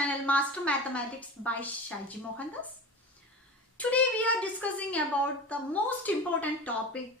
channel Master Mathematics by Shaiji Mohandas. Today we are discussing about the most important topic.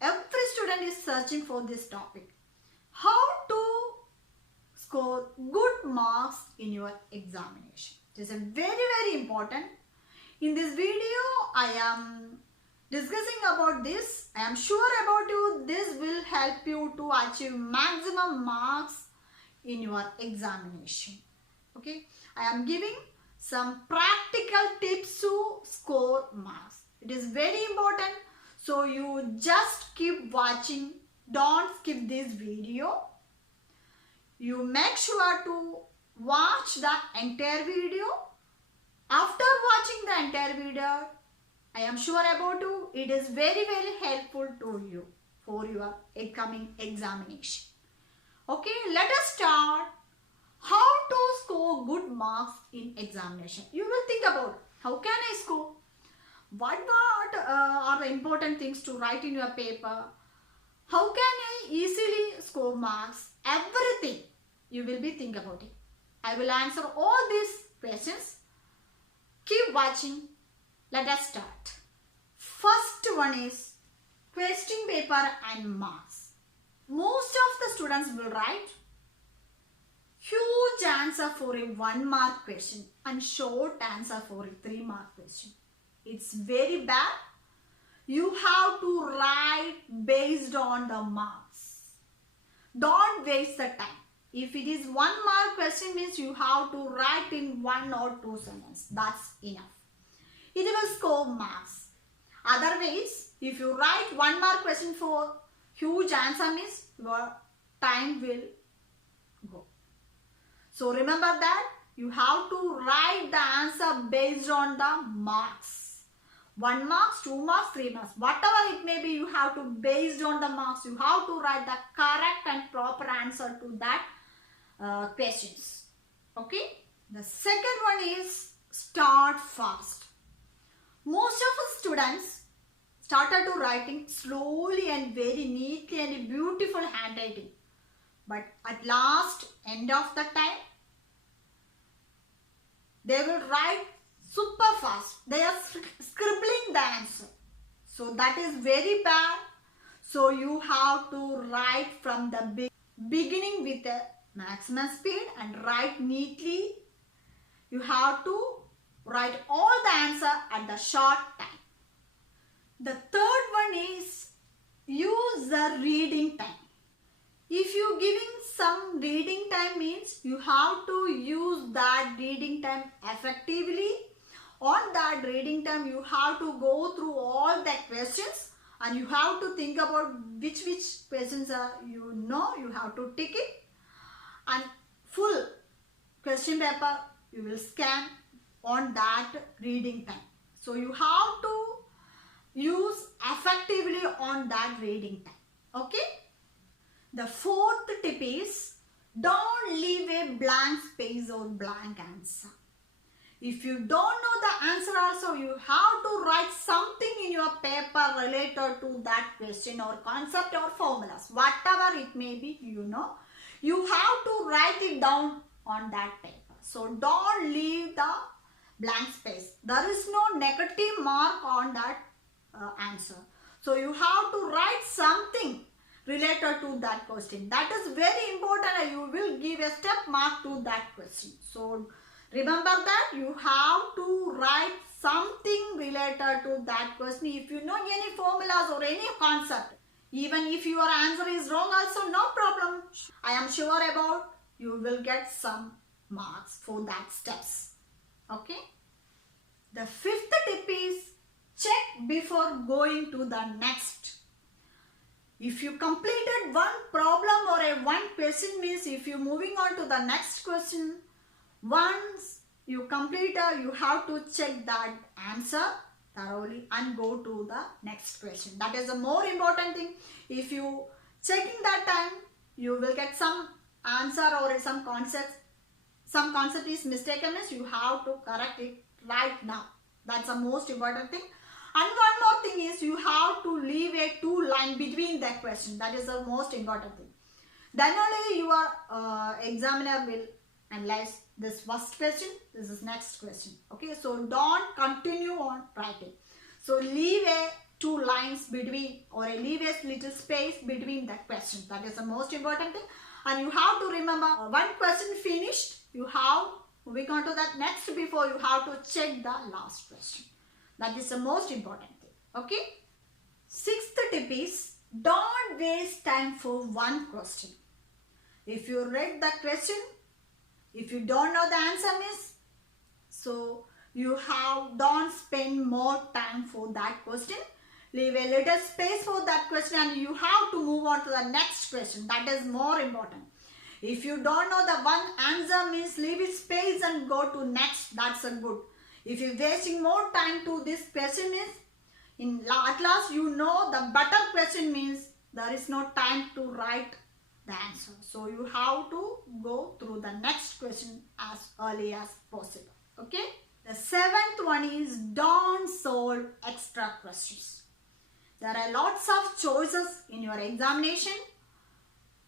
Every student is searching for this topic. How to score good marks in your examination. It is a very important. In this video I am discussing about this. I am sure about you this will help you to achieve maximum marks in your examination. Okay, I am giving some practical tips to score marks. It is very important, so you just keep watching. Don't skip this video. You make sure to watch the entire video. After watching the entire video, I am sure about you, it is very helpful to you for your upcoming examination. Okay, let us start. How to score good marks in examination? You will think about how can I score? What are the important things to write in your paper? How can I easily score marks? Everything you will be think about it. I will answer all these questions. Keep watching. Let us start. First one is question paper and marks. Most of the students will write huge answer for a 1 mark question and short answer for a 3 mark question. It's very bad. You have to write based on the marks. Don't waste the time. If it is 1 mark question means you have to write in 1 or 2 sentences. That's enough. It will score marks. Otherwise, if you write 1 mark question for huge answer means your time will go. So remember that you have to write the answer based on the marks. 1 marks, 2 marks, 3 marks. Whatever it may be, you have to based on the marks. You have to write the correct and proper answer to that questions. Okay. The second one is start fast. Most of the students started to writing slowly and very neatly and beautiful handwriting. But at last, end of the time, they will write super fast. They are scribbling the answer. So that is very bad. So you have to write from the beginning with a maximum speed and write neatly. You have to write all the answer at the short time. The third one is use the reading time. If you giving some reading time means you have to use that reading time effectively. On that reading time you have to go through all the questions and you have to think about which questions are you have to tick it, and full question paper you will scan on that reading time. So you have to use effectively on that reading time. Okay. The fourth tip is don't leave a blank space or blank answer. If you don't know the answer also, you have to write something in your paper related to that question or concept or formulas. Whatever it may be, you have to write it down on that paper. So don't leave the blank space. There is no negative mark on that answer. So you have to write something related to that question. That is very important and you will give a step mark to that question. So remember that you have to write something related to that question. If you know any formulas or any concept, even if your answer is wrong also, no problem. I am sure about you will get some marks for that steps. Okay. The fifth tip is check before going to the next. If you completed one problem or one question means if you moving on to the next question, once you complete you have to check that answer thoroughly and go to the next question. That is the more important thing. If you checking that time, you will get some answer or some concept. Some concept is mistaken means you have to correct it right now. That's the most important thing. And one more thing is you have to leave a 2 line between the question. That is the most important thing. Then only your examiner will analyze this first question, this is next question. Okay, so don't continue on writing. So leave a 2 lines between, or leave a little space between the questions. That is the most important thing. And you have to remember, one question finished, you have moving on to that next, before you have to check the last question. That is the most important thing. Okay. Sixth tip is, don't waste time for one question. If you read the question, if you don't know the answer means, so you don't spend more time for that question. Leave a little space for that question and you have to move on to the next question. That is more important. If you don't know the one answer means, leave it space and go to next. That's a good. If you're wasting more time to this question means, at last you know the better question means there is no time to write the answer. So you have to go through the next question as early as possible. Okay. The 7th one is, don't solve extra questions. There are lots of choices in your examination.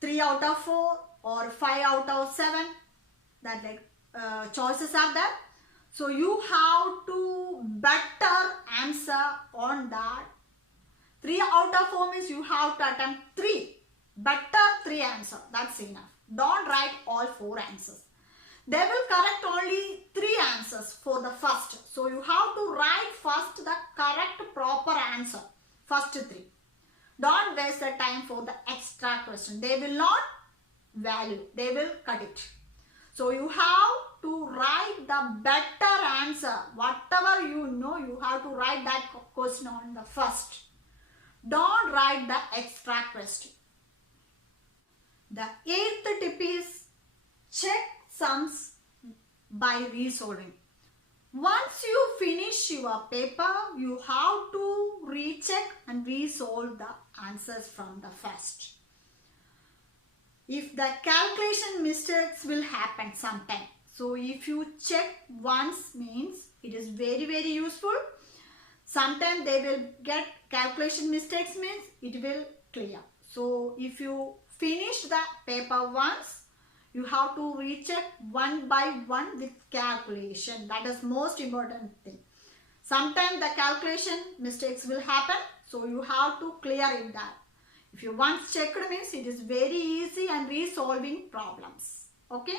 3 out of 4 or 5 out of 7. That choices are there. So you have to better answer on that. 3 out of 4 means you have to attempt 3. Better 3 answers. That's enough. Don't write all 4 answers. They will correct only 3 answers for the first. So you have to write first the correct proper answer. First 3. Don't waste the time for the extra question. They will not value. They will cut it. So you have to write the better answer. Whatever you know, you have to write that question on the first. Don't write the extra question. The 8th tip is, check sums by resolving. Once you finish your paper, you have to recheck and resolve the answers from the first. If the calculation mistakes will happen sometime. So if you check once means, it is very, very useful. Sometimes they will get calculation mistakes means it will clear. So if you finish the paper once, you have to recheck one by one with calculation. That is most important thing. Sometimes the calculation mistakes will happen. So you have to clear it that. If you once checked means it is very easy and resolving problems. Okay.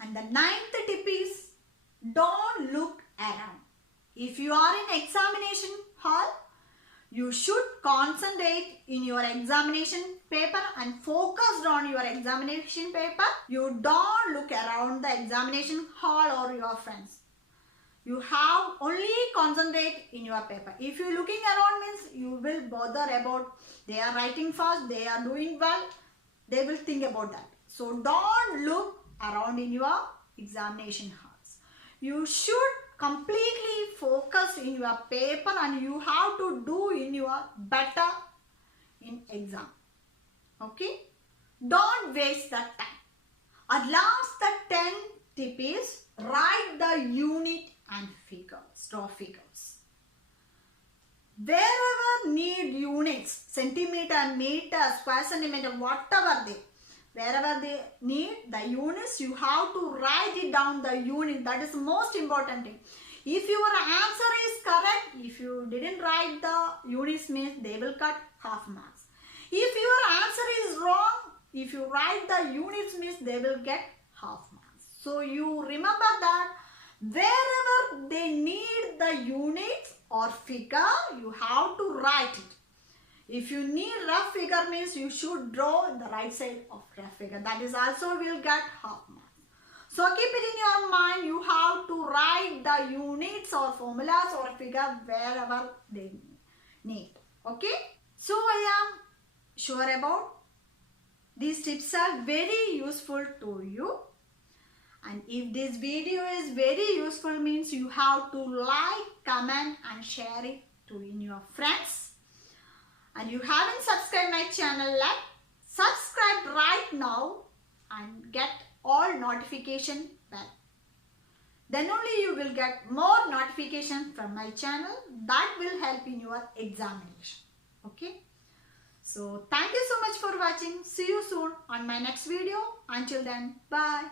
And the 9th tip is, don't look around. If you are in examination hall, you should concentrate in your examination paper and focus on your examination paper. You don't look around the examination hall or your friends. You have only concentrate in your paper. If you are looking around means, you will bother about they are writing fast, they are doing well. They will think about that. So don't look around in your examination halls. You should completely focus in your paper and you have to do in your better in exam. Okay. Don't waste that time. At last, the 10th tip is, write the unit and figures, draw figures. Wherever need units, centimeter, meter, square centimeter, whatever wherever they need the units, you have to write it down the unit. That is the most important thing. If your answer is correct, if you didn't write the units means they will cut half marks. If your answer is wrong, if you write the units means they will get half marks. So you remember that wherever they need the units or figure, you have to write it. If you need rough figure means you should draw the right side of rough figure. That is also will get half marks. So keep it in your mind. You have to write the units or formulas or figure wherever they need. Okay. So I am sure about these tips are very useful to you. And if this video is very useful means you have to like, comment and share it to your friends. And you haven't subscribed my channel yet, subscribe right now and get all notification bell. Then only you will get more notifications from my channel that will help in your examination. Okay. So thank you so much for watching. See you soon on my next video. Until then, bye.